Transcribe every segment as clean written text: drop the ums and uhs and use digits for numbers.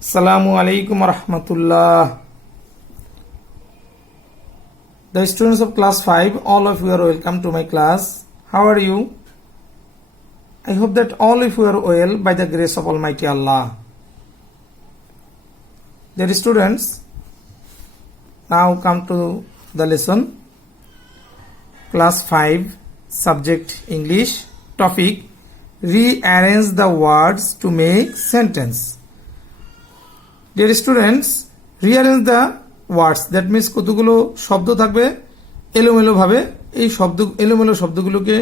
Assalamu alaikum warahmatullah. The students of class 5, all of you are welcome to my class. How are you? I hope that all of you are well by the grace of Almighty Allah. Dear students, now come to the lesson. Class 5, subject English, topic rearrange the words to make sentence. Dear students, rearrange the words, that means কতগুলো শব্দ থাকবে এলোমেলো ভাবে, এই এলোমেলো শব্দগুলোকে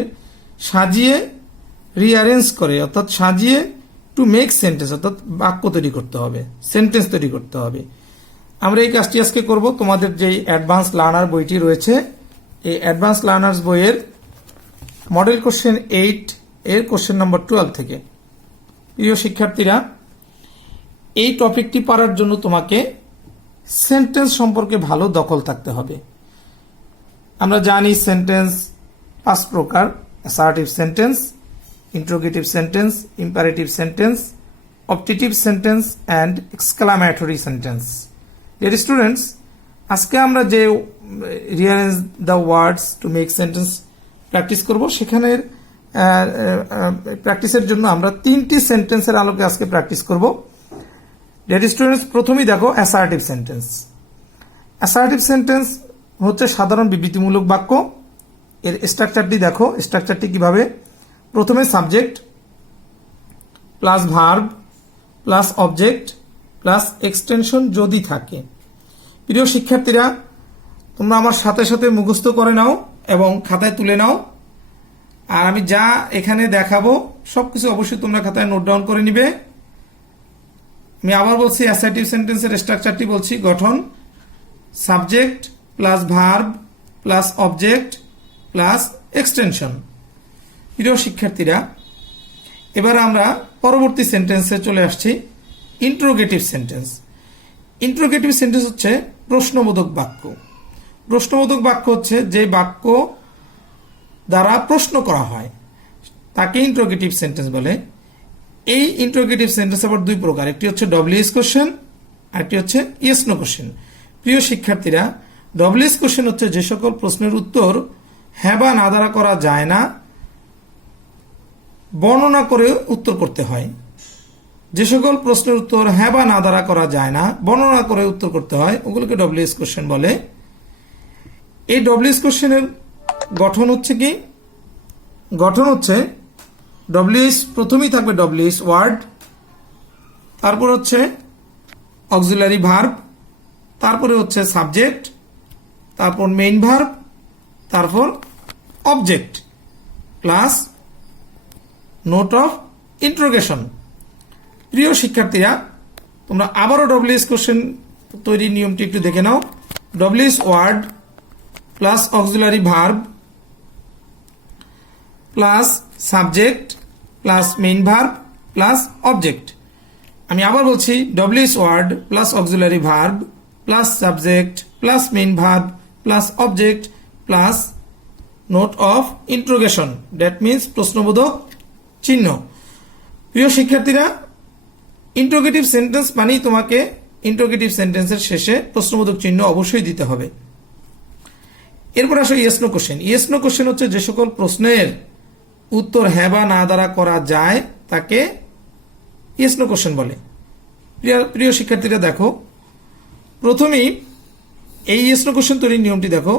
সাজিয়ে rearrange করে অর্থাৎ সাজিয়ে টু মেক সেন্টেন্স অর্থাৎ বাক্য তৈরি করতে হবে, সেন্টেন্স তৈরি করতে হবে। আমরা এই কাজটি আজকে করব তোমাদের যে অ্যাডভান্স লার্নার বইটি রয়েছে, এই অ্যাডভান্স লার্নার্স বইয়ের মডেল কোশ্চেন 8 এর কোশ্চেন নম্বর 12 থেকে। প্রিয় শিক্ষার্থীরা, এই টপিকটি পারার জন্য তোমাকে সেন্টেন্স সম্পর্কে ভালো দখল থাকতে হবে। আমরা জানি সেন্টেন্স 5 প্রকার: assertive sentence, interrogative sentence, imperative sentence, objective sentence and exclamatory sentence. Dear students, আজকে আমরা যে rearrange the words to make sentence practice করব, সেখানের প্র্যাকটিসের জন্য আমরা 3টি সেন্টেন্সের আলোকে আজকে প্র্যাকটিস করব। ডিয়ার স্টুডেন্টস, প্রথমেই দেখো অ্যাসার্টিভ সেন্টেন্স। অ্যাসার্টিভ সেন্টেন্স হচ্ছে সাধারণ বিবৃতিমূলক বাক্য। এর স্ট্রাকচারটি দেখো, স্ট্রাকচারটি কিভাবে: প্রথমে subject plus verb plus object plus extension যদি থাকে। প্রিয় শিক্ষার্থীরা, তোমরা আমার সাথে সাথে মুখস্থ করে নাও এবং খাতায় তুলে নাও। আর আমি যা এখানে দেখাবো সবকিছু অবশ্যই তোমরা খাতায় নোট ডাউন করে নিবে। আমি আবার বলছি, অ্যাসার্টিভ সেন্টেন্সের স্ট্রাকচারটি বলছি: গঠন subject plus verb plus object plus extension. প্রিয় শিক্ষার্থীরা, এবার আমরা পরবর্তী সেন্টেন্সে চলে আসছি, ইন্টারোগেটিভ সেন্টেন্স। ইন্টারোগেটিভ সেন্টেন্স হচ্ছে প্রশ্নবোধক বাক্য। প্রশ্নবোধক বাক্য হচ্ছে যে বাক্য দ্বারা প্রশ্ন করা হয়, তাকে ইন্টারোগেটিভ সেন্টেন্স বলে। এই ইন্টারোগেটিভ সেন্টেন্স আবার 2 প্রকার, একটি হচ্ছে ডব্লিউএস কোশ্চেন আর একটি হচ্ছে ইয়েস নো কোশ্চেন। প্রিয় শিক্ষার্থীরা, ডব্লিউএস কোশ্চেন হচ্ছে যে সকল প্রশ্নের উত্তর হ্যাঁ বা না দ্বারা করা যায় না, বর্ণনা করে উত্তর করতে হয়। যে সকল প্রশ্নের উত্তর হ্যাঁ বা না দ্বারা করা যায় না, বর্ণনা করে উত্তর করতে হয়, ওগুলোকে ডব্লিউএস কোশ্চেন বলে। এই ডব্লিউএস কোশ্চেনের গঠন হচ্ছে কি? গঠন হচ্ছে ডব্লিউএস, প্রথমেই থাকবে ডব্লিউএস ওয়ার্ড, তারপর হচ্ছে অক্সিলারি ভার্ব, তারপরে হচ্ছে সাবজেক্ট, তারপর মেইন ভার্ব, তারপর object plus note of interrogation. প্রিয় শিক্ষার্থীরা, তোমরা আবারও ডব্লিউএস কোশ্চেন তৈরির নিয়মটি একটু দেখে নাও। WH word plus auxiliary verb plus subject plus main verb plus object. আমি আবার বলছি, WH word plus auxiliary verb plus subject plus main verb plus object plus note of interrogation, that means প্রশ্নবোধক চিহ্ন। প্রিয় শিক্ষার্থীরা, ইন্টারোগেটিভ সেন্টেন্স মানেই তোমাকে interrogative সেন্টেন্সের শেষে প্রশ্নবোধক চিহ্ন অবশ্যই দিতে হবে। এরপর আসো yes no question. Yes no question হচ্ছে যে সকল প্রশ্নের উত্তর হ্যাঁ বা না দ্বারা করা যায়, তাকে ইয়েস নো কোশ্চেন বলে। প্রিয় শিক্ষার্থীরা, দেখো প্রথমেই এই ইয়েস নো কোশ্চেন তৈরির নিয়মটি দেখো।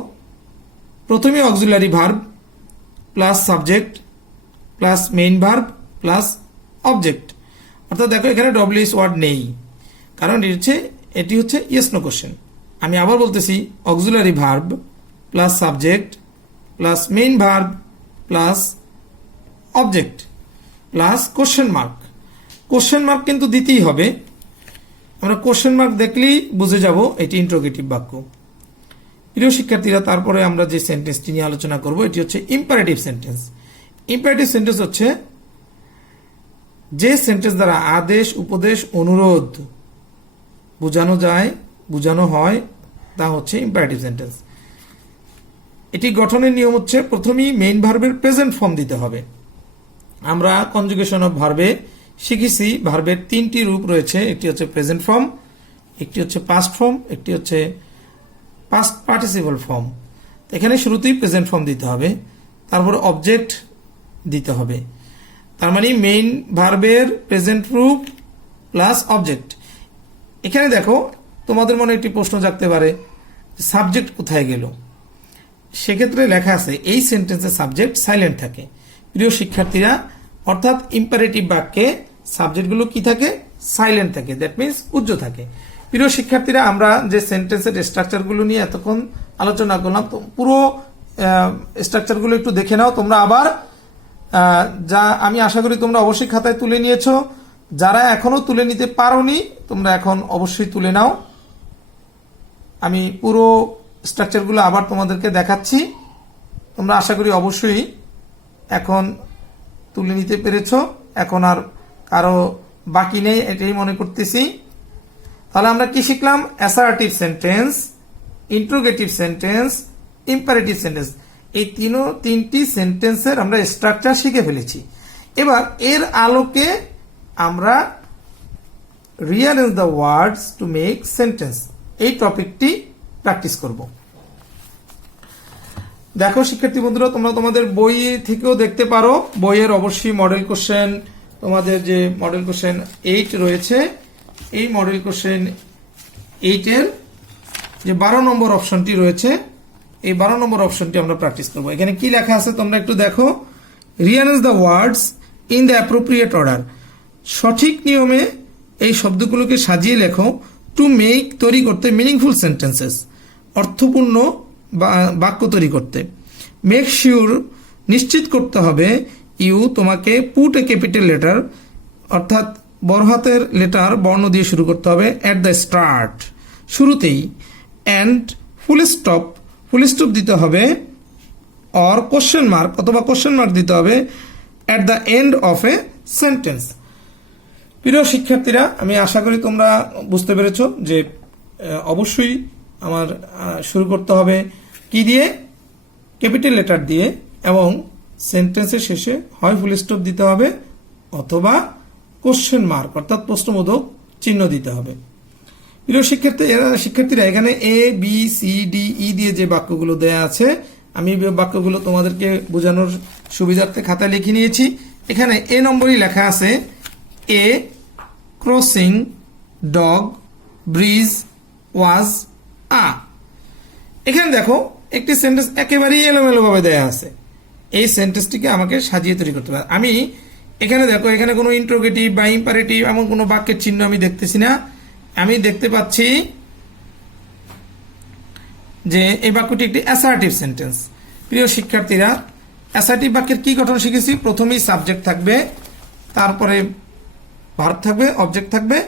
প্রথমে auxiliary verb plus subject plus main verb plus object, অর্থাৎ দেখো এখানে ডব্লিউএস ওয়ার্ড নেই, কারণ এটি হচ্ছে ইয়েস নো কোশ্চেন। আমি আবার বলতেছি, auxiliary verb plus subject plus main verb plus object plus question mark. Question mark কিন্তু দিতেই হবে, আমরা কোশ্চেন মার্ক দেখলেই বুঝে যাব এটি ইন্টারোগেটিভ বাক্য। প্রিয় শিক্ষার্থীরা, তারপরে আমরা যে সেন্টেন্সটি নিয়ে আলোচনা করব, এটি হচ্ছে ইম্পারেটিভ সেন্টেন্স। ইম্পারেটিভ সেন্টেন্স হচ্ছে যে সেন্টেন্স দ্বারা আদেশ, উপদেশ, অনুরোধ বোঝানো হয়, তা হচ্ছে ইম্পারেটিভ সেন্টেন্স। এটি গঠনের নিয়ম হচ্ছে প্রথমেই মেইন ভার্বের প্রেজেন্ট ফর্ম দিতে হবে। আমরা কনজুগেশন অফ ভার্বে শিখেছি ভার্বের তিনটি রূপ রয়েছে, একটি হচ্ছে প্রেজেন্ট ফর্ম, একটি হচ্ছে পাস্ট ফর্ম, একটি হচ্ছে পাস্ট পার্টিসিপল ফর্ম। এখানে শুরুতেই প্রেজেন্ট ফর্ম দিতে হবে, তারপর অবজেক্ট দিতে হবে। তার মানে মেইন ভার্বের প্রেজেন্ট রূপ প্লাস অবজেক্ট। এখানে দেখো তোমাদের মনে একটি প্রশ্ন জাগতে পারে, সাবজেক্ট কোথায় গেল? সেক্ষেত্রে লেখা আছে এই সেন্টেন্সে সাবজেক্ট সাইলেন্ট থাকে। প্রিয় শিক্ষার্থীরা, অর্থাৎ ইম্পারেটিভ বাক্যে সাবজেক্টগুলো কি থাকে? সাইলেন্ট থাকে, দ্যাট মিনস উজ্জ্ব থাকে। প্রিয় শিক্ষার্থীরা, আমরা যে সেন্টেন্সের স্ট্রাকচারগুলো নিয়ে এতক্ষণ আলোচনা করলাম, তো পুরো স্ট্রাকচারগুলো একটু দেখে নাও তোমরা আবার। যা আমি আশা করি তোমরা অবশ্যই খাতায় তুলে নিয়েছো। যারা এখনো তুলে নিতে পারোনি, তোমরা এখন অবশ্যই তুলে নাও। আমি পুরো স্ট্রাকচারগুলো আবার তোমাদেরকে দেখাচ্ছি। তোমরা আশা করি অবশ্যই এখন তুলে নিতে পেরেছো, এখন আর কারো বাকি নেই এটাই মনে করতেছি। তাহলে আমরা কি শিখলাম? Assertive sentence, interrogative sentence, imperative sentence, এই তিনটি সেন্টেন্সের আমরা স্ট্রাকচার শিখে ফেলেছি। এবার এর আলোকে আমরা rearrange the words to make sentence, এই টপিকটি প্র্যাকটিস করব। দেখো শিক্ষার্থী বন্ধুরা, তোমরা তোমাদের বই থেকেও দেখতে পারো। বইয়ের অবশ্যই মডেল কোশ্চেন, তোমাদের যে মডেল কোশ্চেন 8 রয়েছে, এই মডেল কোশ্চেন 8-এর যে 12 নম্বর অপশনটি রয়েছে, এই 12 নম্বর অপশনটি আমরা প্র্যাকটিস করব। এখানে কি লেখা আছে তোমরা একটু দেখো। Rearrange the words in the appropriate order, সঠিক নিয়মে এই শব্দগুলোকে সাজিয়ে লেখো। টু মেক, তৈরি করতে, মিনিংফুল সেন্টেন্সেস, অর্থপূর্ণ বাক্য তৈরি করতে। মেক শিওর, নিশ্চিত করতে হবে। ইউ, তোমাকে, পুট এ ক্যাপিটাল লেটার, অর্থাৎ বড় হাতের লেটার বর্ণ দিয়ে শুরু করতে হবে। অ্যাট দ্য স্টার্ট, শুরুতেই। And full stop, full stop দিতে হবে। অর কোশ্চেন মার্ক, অথবা কোশ্চেন মার্ক দিতে হবে at the end of a sentence. প্রিয় শিক্ষার্থীরা, আমি আশা করি তোমরা বুঝতে পেরেছ যে অবশ্যই আমার শুরু করতে হবে কি দিয়ে? ক্যাপিটাল লেটার দিয়ে, এবং সেন্টেন্সের শেষে হয় ফুল স্টপ দিতে হবে অথবা কোশ্চেন মার্ক অর্থাৎ প্রশ্নবোধক চিহ্ন দিতে হবে। প্রিয় শিক্ষার্থীরা, এখানে A B C D E দিয়ে যে বাক্যগুলো দেয়া আছে, আমি বাক্যগুলো তোমাদেরকে বোঝানোর সুবিধার্থে খাতায় লিখে নিয়েছি। এখানে এ নম্বরই লেখা আছে এ ক্রসিং ডগ ব্রিজ ওয়াজ আ। এখানে দেখো একটি সেন্টেন্স একেবারেই এলোমেলোভাবে দেয়া আছে। এই সেন্টেন্সটিকে আমাকে সাজিয়ে তৈরি করতে হবে। আমি এখানে দেখো, এখানে কোনো ইন্ট্রোগেটিভ বা ইম্পারেটিভ এমন কোনো বাক্যের চিহ্ন আমি দেখতেছি না। আমি দেখতে পাচ্ছি যে এই বাক্যটি একটি অ্যাসার্টিভ সেন্টেন্স। প্রিয় শিক্ষার্থীরা, অ্যাসার্টিভ বাক্যের কি গঠন শিখেছি? প্রথমেই সাবজেক্ট থাকবে, তারপরে ভার্ব থাকবে, অবজেক্ট থাকবে,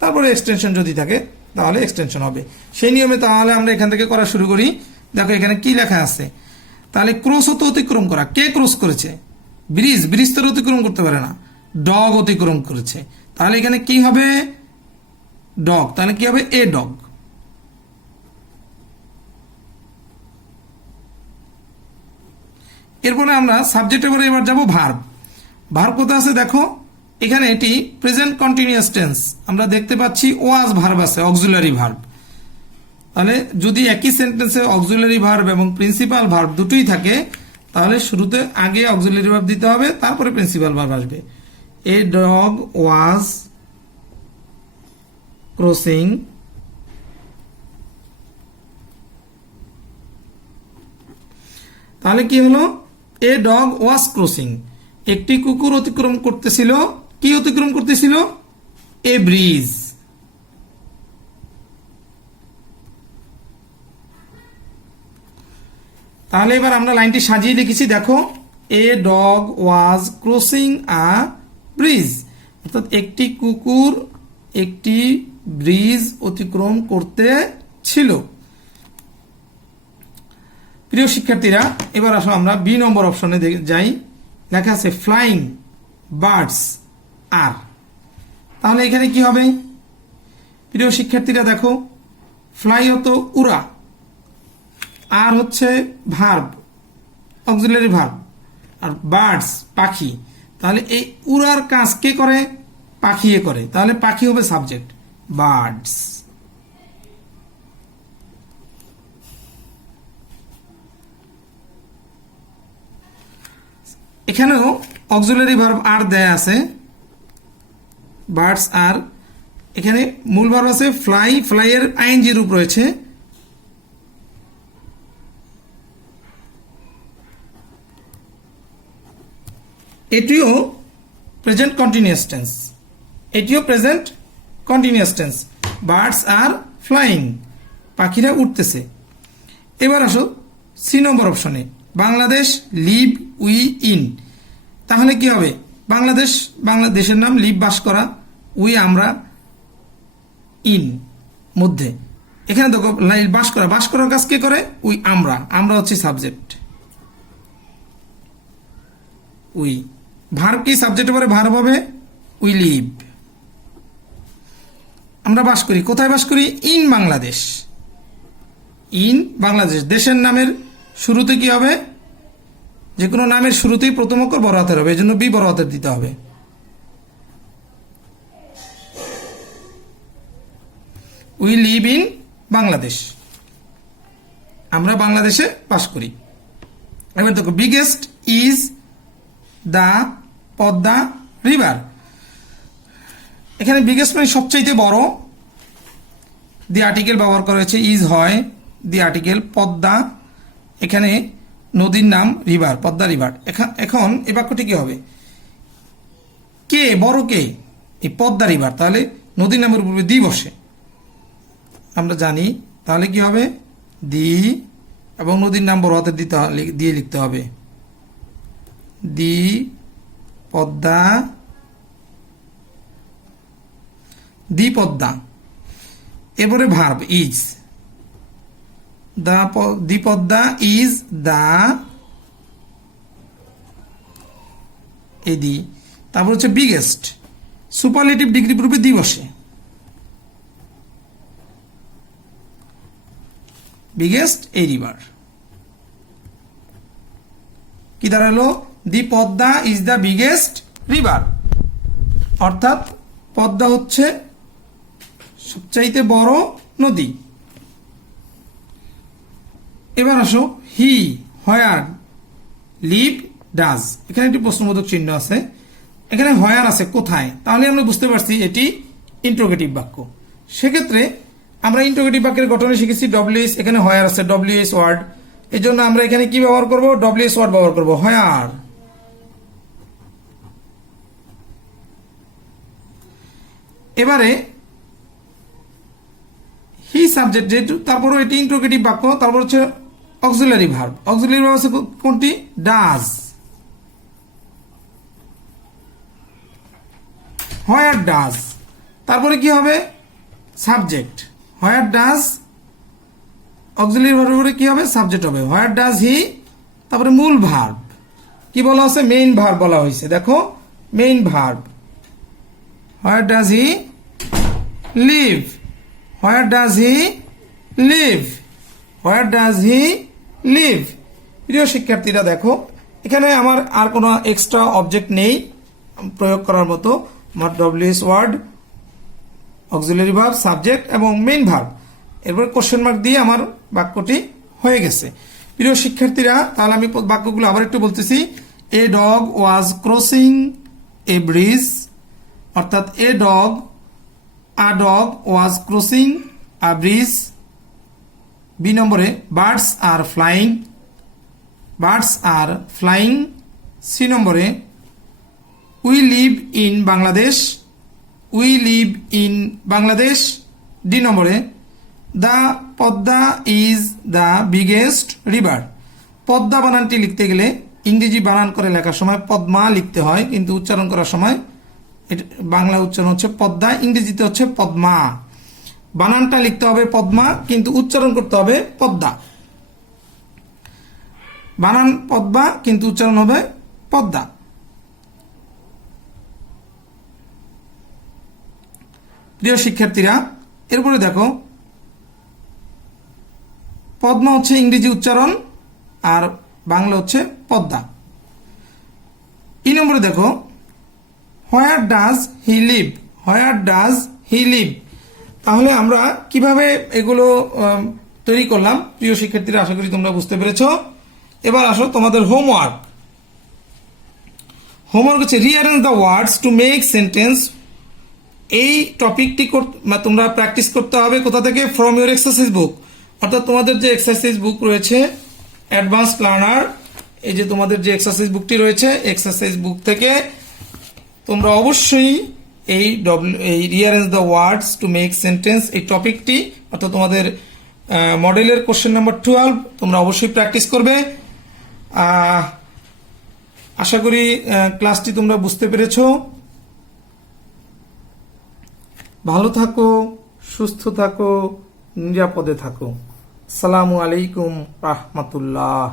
তারপরে এক্সটেনশন যদি থাকে তাহলে এক্সটেনশন হবে। সেই নিয়মে তাহলে আমরা এখান থেকে করা শুরু করি। দেখো এখানে কি লেখা আছে। তাহলে ক্রস হতে অতিক্রম করা, কে ক্রস করেছে? ব্রিজ, ব্রিজ তো অতিক্রম করতে পারে না, ডগ অতিক্রম করেছে। তাহলে এখানে কি হবে? ডগ। তাহলে কি হবে? A dog. এরপরে আমরা সাবজেক্টের পরে এবার যাব ভার্ব। ভার্ব কোথায় আছে দেখো, এখানে এটি প্রেজেন্ট কন্টিনিউয়াস টেন্স। আমরা দেখতে পাচ্ছি ওয়াজ ভার্ব আছে, অক্সিলারি ভার্ব। তাহলে যদি একই সেন্টেন্সে অক্সিলারি ভার্ব এবং প্রিন্সিপাল ভার্ব দুটোই থাকে, তাহলে শুরুতে আগে অক্সিলারি ভার্ব দিতে হবে, তারপরে প্রিন্সিপাল ভার্ব আসবে। এ ডগ ওয়াজ ক্রসিং তাহলে কি হলো? এ ডগ ওয়াজ ক্রসিং, একটি কুকুর অতিক্রম করতেছিল। কি অতিক্রম করতেছিল? A bridge. তাহলে এবার আমরা লাইনটি সাজিয়ে লিখেছি। দেখো, এ dog was crossing a bridge, অর্থাৎ একটি কুকুর একটি ব্রিজ অতিক্রম করতে ছিল। প্রিয় শিক্ষার্থীরা, এবার আসো আমরা বি নম্বর অপশনে যাই। লেখা আছে ফ্লাইং বার্ডস আর। তাহলে এখানে কি হবে? প্রিয় শিক্ষার্থীরা দেখো, ফ্লাই হতো উড়া, আর হচ্ছে ভার্ব, অক্সিলারি ভার্ব, আর বার্ডস পাখি। তাহলে এই উড়ার কাজ কে করে? পাখিয়ে করে, তাহলে পাখি হবে সাবজেক্ট, বার্ডস। এখানেও অক্সিলারি ভার্ব আর দেয়া আছে, বার্ডস আর। এখানে মূল ভার্ব আছে ফ্লাই, ফ্লাই এর আইএনজি রূপ রয়েছে। এটিও প্রেজেন্ট কন্টিনিউয়াস টেন্স, এটিও present continuous tense. Birds are flying, পাখিরা উঠতেছে। এবার আসো সি নম্বর অপশনে, বাংলাদেশ লিভ উই ইন। তাহলে কি হবে? বাংলাদেশ, বাংলাদেশের নাম, লিভ বাস করা, উই আমরা, ইন মধ্যে। এখানে দেখো বাস করা, বাস করার কাজ কে করে? উই আমরা, আমরা হচ্ছে সাবজেক্ট, উই। ভার্ব কি সাবজেক্ট পরে ভার্ব হবে উই লিভ। আমরা বাস করি, কোথায় বাস করি? In Bangladesh, in Bangladesh. দেশের নামের শুরুতে কি হবে? যে কোনো নামের শুরুতেই প্রথম অক্ষর বড় হাতের হবে, এই জন্য বি বড় হাতের দিতে হবে। উই লিভ ইন বাংলাদেশ, আমরা বাংলাদেশে বাস করি। এবার দেখো biggest is the Padma river. এখানে বিগেস্ট মানে সবচাইতে বড়, দি আর্টিকেল ব্যবহার করা হয়েছে, ইজ হয় দি আর্টিকেল। পদ্মা এখানে নদীর নাম, রিভার পদ্মা রিভার। এখন এই বাক্যটি কি হবে? কে বড়? কে? এই পদ্মা রিভার, তাহলে নদীর নামের উপরে দি বসে, আমরা জানি। তাহলে কি হবে? দি এবং নদীর নাম বড় হাতের দিয়ে লিখতে হবে, দি পদ্মা, দি পদ্মা। এবারে verb is, the Padma is the, এই দি। তারপর হচ্ছে বিগেস্ট, সুপারলেটিভ ডিগ্রি গ্রুপে দি বসে, বিগেস্ট এই রিভার। কি দাঁড়ালো? The Padma is the biggest river, অর্থাৎ পদ্মা হচ্ছে সবচাইতে বড় নদী। এবার আসো হি হোয়ার লিভ ডাজ। এখানে একটি প্রশ্নবোধক চিহ্ন আছে, এখানে হোয়ার আছে কোথায়, তাহলে আমরা বুঝতে পারছি এটি ইন্ট্রোগেটিভ বাক্য। সেক্ষেত্রে আমরা ইন্ট্রোগেটিভ বাক্যের গঠনে শিখেছি ডব্লিউএস, এখানে হোয়ার আছে ডব্লিউএস ওয়ার্ড, এই জন্য আমরা এখানে কি ব্যবহার করব? ডব্লিউএস ওয়ার্ড ব্যবহার করব, হোয়ার। এবারে হি সাবজেক্ট যেহেতু, তারপরও এটি ইন্ট্রোগেটিভ বাক্য, তারপর হচ্ছে অক্সিলারি ভার্ব। অক্সিলারি ভার্ব আছে কোনটি? Does, where does. তারপরে কি হবে? Subject, where does. অক্সিলারি ভার্বের কি হবে? সাবজেক্ট হবে, হোয়ার ডাজ হি। তারপরে মূল ভার্ব কি বলা হয়েছে? মেইন ভার্ব বলা হয়েছে, দেখো main verb, where does he live, where does he live, where does he live. প্রিয় শিক্ষার্থীরা দেখো, এখানে আমার আর কোনো এক্সট্রা অবজেক্ট নেই প্রয়োগ করার মতো। আমার WS word, auxiliary verb, subject এবং মেইন ভার্ব, এরপর কোশ্চেন মার্ক দিয়ে আমার বাক্যটি হয়ে গেছে। প্রিয় শিক্ষার্থীরা, তাহলে আমি বাক্যগুলো আবার একটু বলতেছি। A dog was crossing a bridge, অর্থাৎ a dog, a dog was crossing a bridge. B নম্বরে birds are flying, birds are flying. C নম্বরে we live in Bangladesh, we live in Bangladesh. D নম্বরে the Padma is the biggest river. Padma বানানটি লিখতে গেলে ইংরেজি বানান করে লেখার সময় পদ্মা লিখতে হয়, কিন্তু উচ্চারণ করার সময় বাংলা উচ্চারণ হচ্ছে পদ্মা, ইংরেজিতে হচ্ছে পদ্মা। বানানটা লিখতে হবে পদ্মা, কিন্তু উচ্চারণ করতে হবে পদ্মা। বানান পদ্মা, কিন্তু উচ্চারণ হবে পদ্মা। প্রিয় শিক্ষার্থীরা, এরপরে দেখো পদ্মা হচ্ছে ইংরেজি উচ্চারণ আর বাংলা হচ্ছে পদ্মা। এই নম্বরে দেখো where does he live, where does he live. তাহলে আমরা কিভাবে এগুলো তৈরি করলাম প্রিয় শিক্ষার্থীরা, আশা করি তোমরা বুঝতে পেরেছ। এবার আসো তোমাদের হোমওয়ার্ক। হোমওয়ার্ক হচ্ছে rearrange the words to make sentence. এই টপিকটি তোমরা প্র্যাকটিস করতে হবে কোথা থেকে? ফ্রম ইউর এক্সারসাইজ বুক, অর্থাৎ তোমাদের যে এক্সারসাইজ বুক রয়েছে অ্যাডভান্স লার্নার, এই যে তোমাদের যে এক্সারসাইজ বুকটি রয়েছে এক্সারসাইজ বুক থেকে তোমরা অবশ্যই এই rearrange the words to make sentence এই টপিকটি, অর্থাৎ তোমাদের মডেলের কোশ্চেন নাম্বার 12 তোমরা অবশ্যই প্র্যাকটিস করবে। আশা করি ক্লাসটি তোমরা বুঝতে পেরেছো। ভালো থাকো, সুস্থ থাকো, নিরাপদে থাকো। আসসালামু আলাইকুম রাহমাতুল্লাহ।